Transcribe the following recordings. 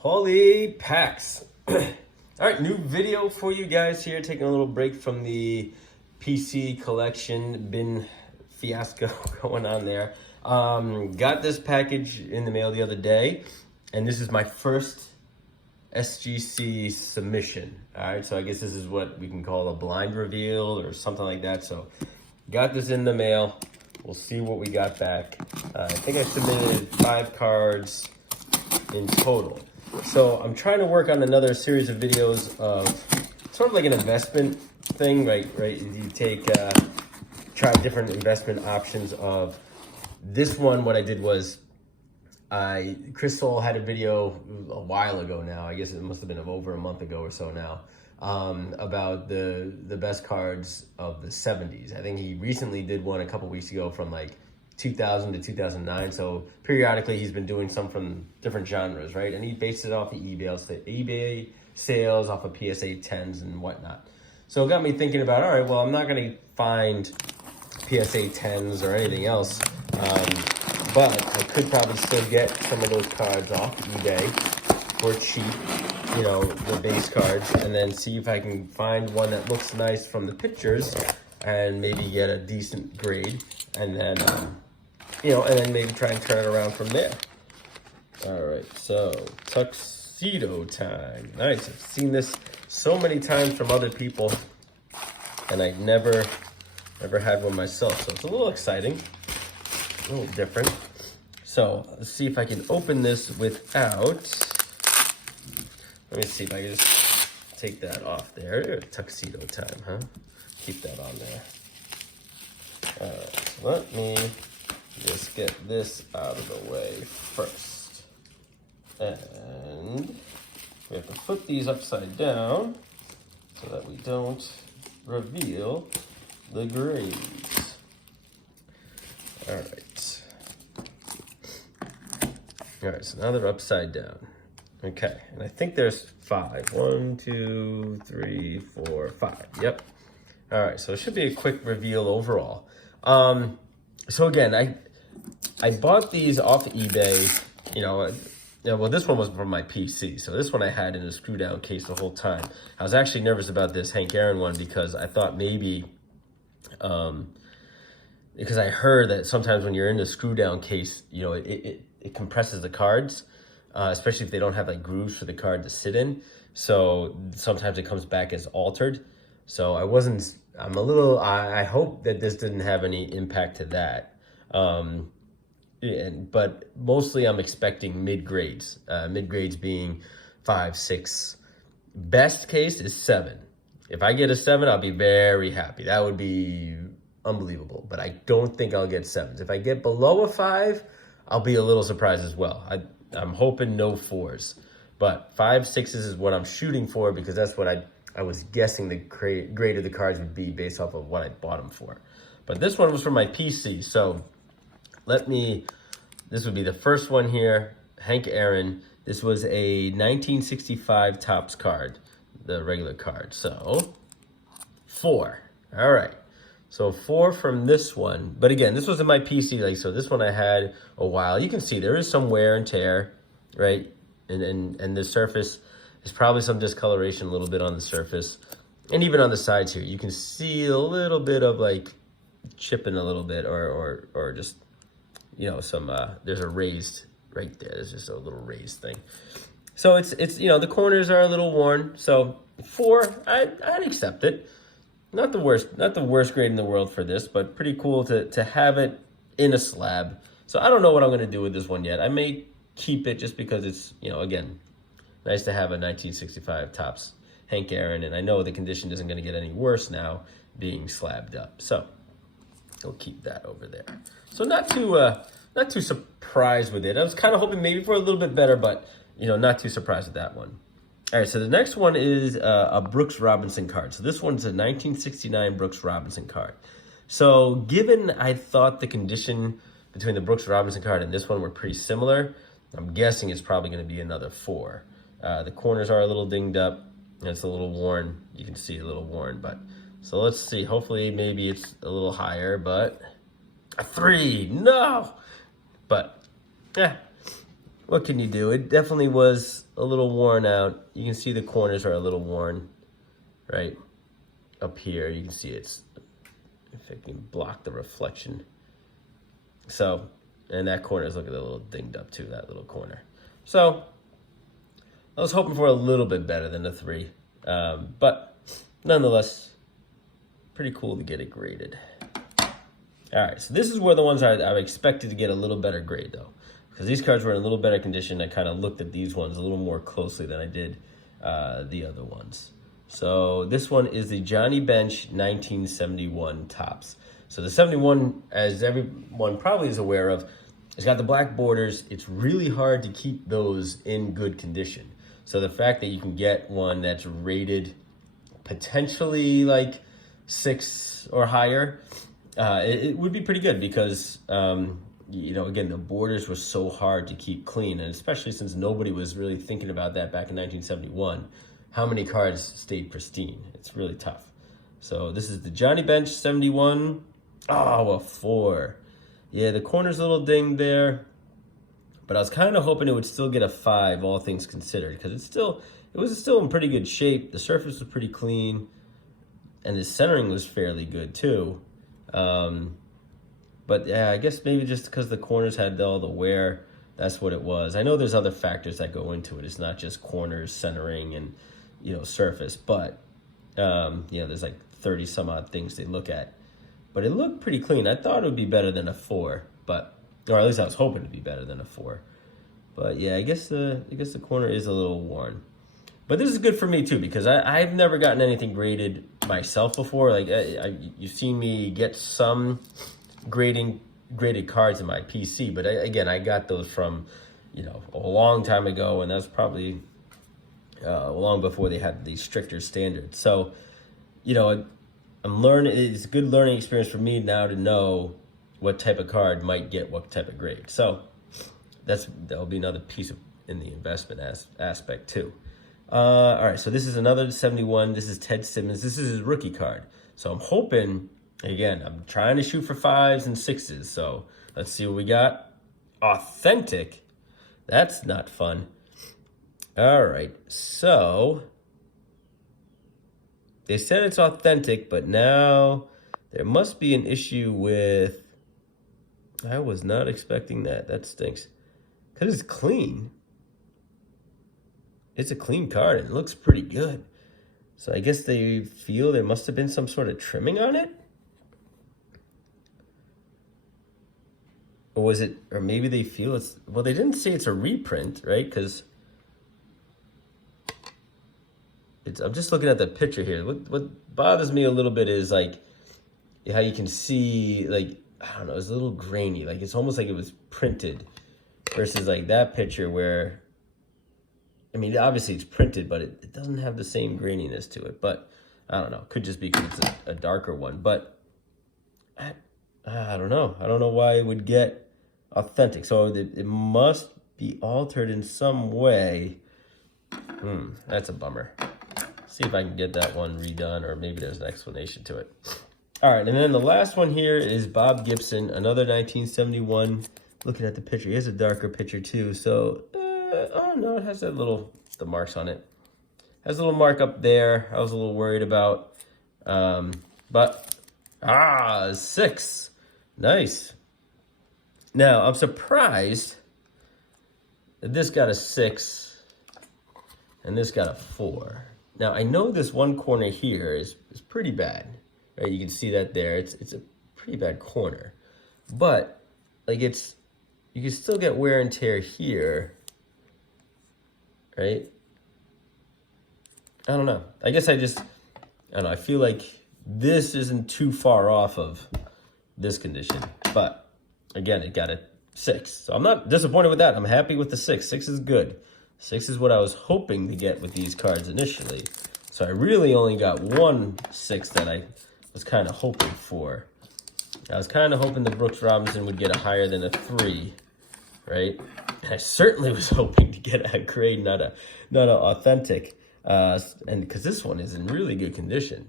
Holy packs. All right, new video for you guys here. Taking a little break from the PC collection bin fiasco going on there. Got this package in the mail the other day, and this is my first SGC submission. All right, so I guess this is what we can call a blind reveal or something like that. So got this in the mail. We'll see what we got back. I think I submitted 5 cards in total. So I'm trying to work on another series of videos of sort of like an investment thing, right? You take, try different investment options of this one. What I did was Crystal had a video a while ago now. I guess it must have been over a month ago or so now, about the best cards of the 70s. I think he recently did one a couple weeks ago from like 2000 to 2009. So periodically he's been doing some from different genres, right? And he based it off the eBay sales, off of PSA 10s and whatnot. So it got me thinking about, all right, well, I'm not going to find PSA 10s or anything else, but I could probably still get some of those cards off eBay for cheap, you know, the base cards, and then see if I can find one that looks nice from the pictures and maybe get a decent grade, and then you know, and then maybe try and turn it around from there. All right, so tuxedo time. Nice. I've seen this so many times from other people, and I never had one myself, so it's a little exciting, a little different. So let's see if I can open this without, let me see if I can just take that off there. Tuxedo time, huh? Keep that on there. All right, so let me just get this out of the way first. And we have to flip these upside down so that we don't reveal the grades. All right. All right, so now they're upside down. Okay, and I think there's 5. 1, 2, 3, 4, 5. Yep. All right, so it should be a quick reveal overall. So again, I bought these off eBay, you know, well, this one was from my PC. So this one I had in a screw down case the whole time. I was actually nervous about this Hank Aaron one because I thought maybe, because I heard that sometimes when you're in the screw down case, you know, it compresses the cards, especially if they don't have like grooves for the card to sit in. So sometimes it comes back as altered. So I hope that this didn't have any impact to that. But mostly I'm expecting mid-grades. Mid-grades being 5, 6. Best case is 7. If I get a 7, I'll be very happy. That would be unbelievable. But I don't think I'll get 7s. If I get below a 5, I'll be a little surprised as well. I'm hoping no 4s. But 5, 6s is what I'm shooting for because that's what I was guessing the grade of the cards would be based off of what I bought them for. But this one was from my PC, so this would be the first one here, Hank Aaron. This was a 1965 Topps card, the regular card. So 4, all right. So 4 from this one, but again, this was in my PC, like, so this one I had a while. You can see there is some wear and tear, right? And the surface is probably some discoloration a little bit on the surface. And even on the sides here, you can see a little bit of like chipping a little bit or just, you know, some, there's a raised right there. There's just a little raised thing. So it's you know, the corners are a little worn. So 4, I'd accept it. Not the worst grade in the world for this, but pretty cool to have it in a slab. So I don't know what I'm going to do with this one yet. I may keep it just because it's, you know, again, nice to have a 1965 Topps Hank Aaron, and I know the condition isn't going to get any worse now being slabbed up. So I'll keep that over there. So not too surprised with it. I was kind of hoping maybe for a little bit better, but you know, not too surprised with that one. All right, so the next one is a Brooks Robinson card. So this one's a 1969 Brooks Robinson card. So given I thought the condition between the Brooks Robinson card and this one were pretty similar, I'm guessing it's probably going to be another 4. The corners are a little dinged up, and it's a little worn. You can see a little worn, but so let's see. Hopefully, maybe it's a little higher, but a 3, no. But yeah, what can you do? It definitely was a little worn out. You can see the corners are a little worn, right? Up here, you can see it's, if I can block the reflection. So, and that corner is looking a little dinged up too, that little corner. So, I was hoping for a little bit better than a 3. But nonetheless, pretty cool to get it graded. All right, so this is where the ones I expected to get a little better grade though. Because these cards were in a little better condition. I kind of looked at these ones a little more closely than I did the other ones. So this one is the Johnny Bench 1971 Topps. So the 71, as everyone probably is aware of, it's got the black borders. It's really hard to keep those in good condition. So the fact that you can get one that's rated potentially like 6 or higher, it would be pretty good because, you know, again, the borders were so hard to keep clean. And especially since nobody was really thinking about that back in 1971, how many cards stayed pristine? It's really tough. So this is the Johnny Bench 71. Oh, a 4. Yeah, the corner's a little dinged there. But I was kind of hoping it would still get a 5, all things considered, because it was still in pretty good shape. The surface was pretty clean, and the centering was fairly good too. But yeah, I guess maybe just because the corners had all the wear, that's what it was. I know there's other factors that go into it. It's not just corners, centering, and surface, but there's like 30 some odd things they look at. But it looked pretty clean. I thought it would be better than a 4, or at least I was hoping to be better than a 4. But yeah, I guess the corner is a little worn. But this is good for me too, because I've never gotten anything graded myself before. Like you've seen me get some graded cards in my PC, but I got those from a long time ago, and that's probably long before they had these stricter standards. So I'm learning. It's a good learning experience for me now to know what type of card might get what type of grade. So that'll be another piece in the investment aspect too. All right, so this is another 71. This is Ted Simmons. This is his rookie card. So I'm hoping, again, I'm trying to shoot for 5s and 6s. So let's see what we got. Authentic. That's not fun. All right, so they said it's authentic, but now there must be an issue with, I was not expecting that. That stinks. Because it's clean. It's a clean card. It looks pretty good. So I guess they feel there must have been some sort of trimming on it? Or was it, or maybe they feel it's, well, they didn't say it's a reprint, right? Because I'm just looking at the picture here. What bothers me a little bit is like how you can see, like, I don't know, it's a little grainy. Like it's almost like it was printed versus like that picture where, I mean, obviously it's printed, but it doesn't have the same graininess to it. But I don't know. Could just be because it's a darker one. But I don't know. I don't know why it would get authentic. So it must be altered in some way. That's a bummer. See if I can get that one redone, or maybe there's an explanation to it. All right, and then the last one here is Bob Gibson, another 1971. Looking at the picture, he has a darker picture too. So, oh no, it has the marks on it. Has a little mark up there. I was a little worried about, but 6, nice. Now I'm surprised that this got a 6 and this got a 4. Now I know this one corner here is pretty bad. Right, you can see that there. It's a pretty bad corner, but like you can still get wear and tear here, right? I don't know. I guess I don't know. I feel like this isn't too far off of this condition, but again, it got a 6, so I'm not disappointed with that. I'm happy with the 6. 6 is good. 6 is what I was hoping to get with these cards initially. So I really only got 1 6 that I was kind of hoping for. I was kind of hoping the Brooks Robinson would get a higher than a 3, right? And I certainly was hoping to get a grade, not an authentic, and because this one is in really good condition.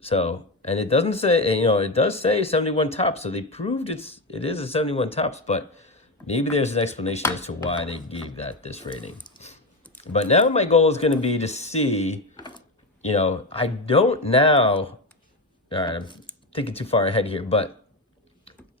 So, and it doesn't say, it does say 71 Topps, so they proved it is a 71 Topps, but maybe there's an explanation as to why they gave that this rating. But now my goal is going to be to see, you know, I don't now, all right, I'm thinking too far ahead here, but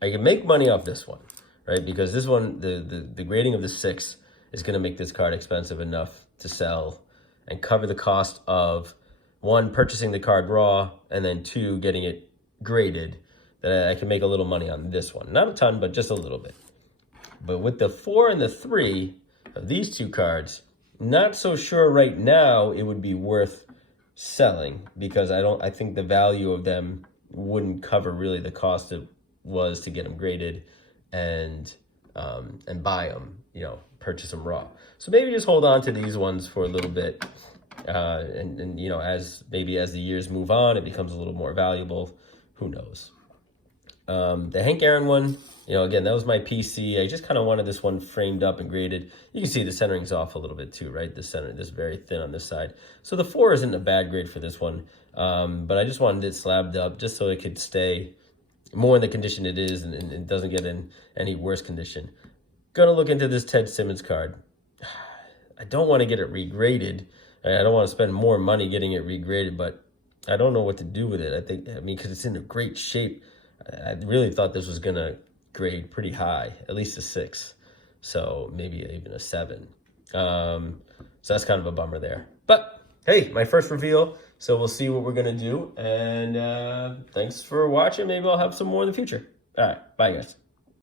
I can make money off this one, right? Because this one, the grading of the 6 is going to make this card expensive enough to sell and cover the cost of, 1, purchasing the card raw, and then 2, getting it graded, that I can make a little money on this one. Not a ton, but just a little bit. But with the 4 and the 3 of these 2 cards, not so sure right now it would be worth selling, because I think the value of them wouldn't cover really the cost it was to get them graded and buy them, you know, purchase them raw. So maybe just hold on to these ones for a little bit. And you know, as the years move on, it becomes a little more valuable. Who knows? The Hank Aaron one, you know, again, that was my PC. I just kind of wanted this one framed up and graded. You can see the centering's off a little bit too, right? The center is very thin on this side. So the 4 isn't a bad grade for this one. But I just wanted it slabbed up just so it could stay more in the condition it is and it doesn't get in any worse condition. Gonna look into this Ted Simmons card. I don't want to get it regraded. I don't want to spend more money getting it regraded, but I don't know what to do with it. I mean, because it's in a great shape. I really thought this was going to grade pretty high, at least a 6. So maybe even a 7. So that's kind of a bummer there. But hey, my first reveal. So we'll see what we're going to do. And thanks for watching. Maybe I'll have some more in the future. All right. Bye, guys.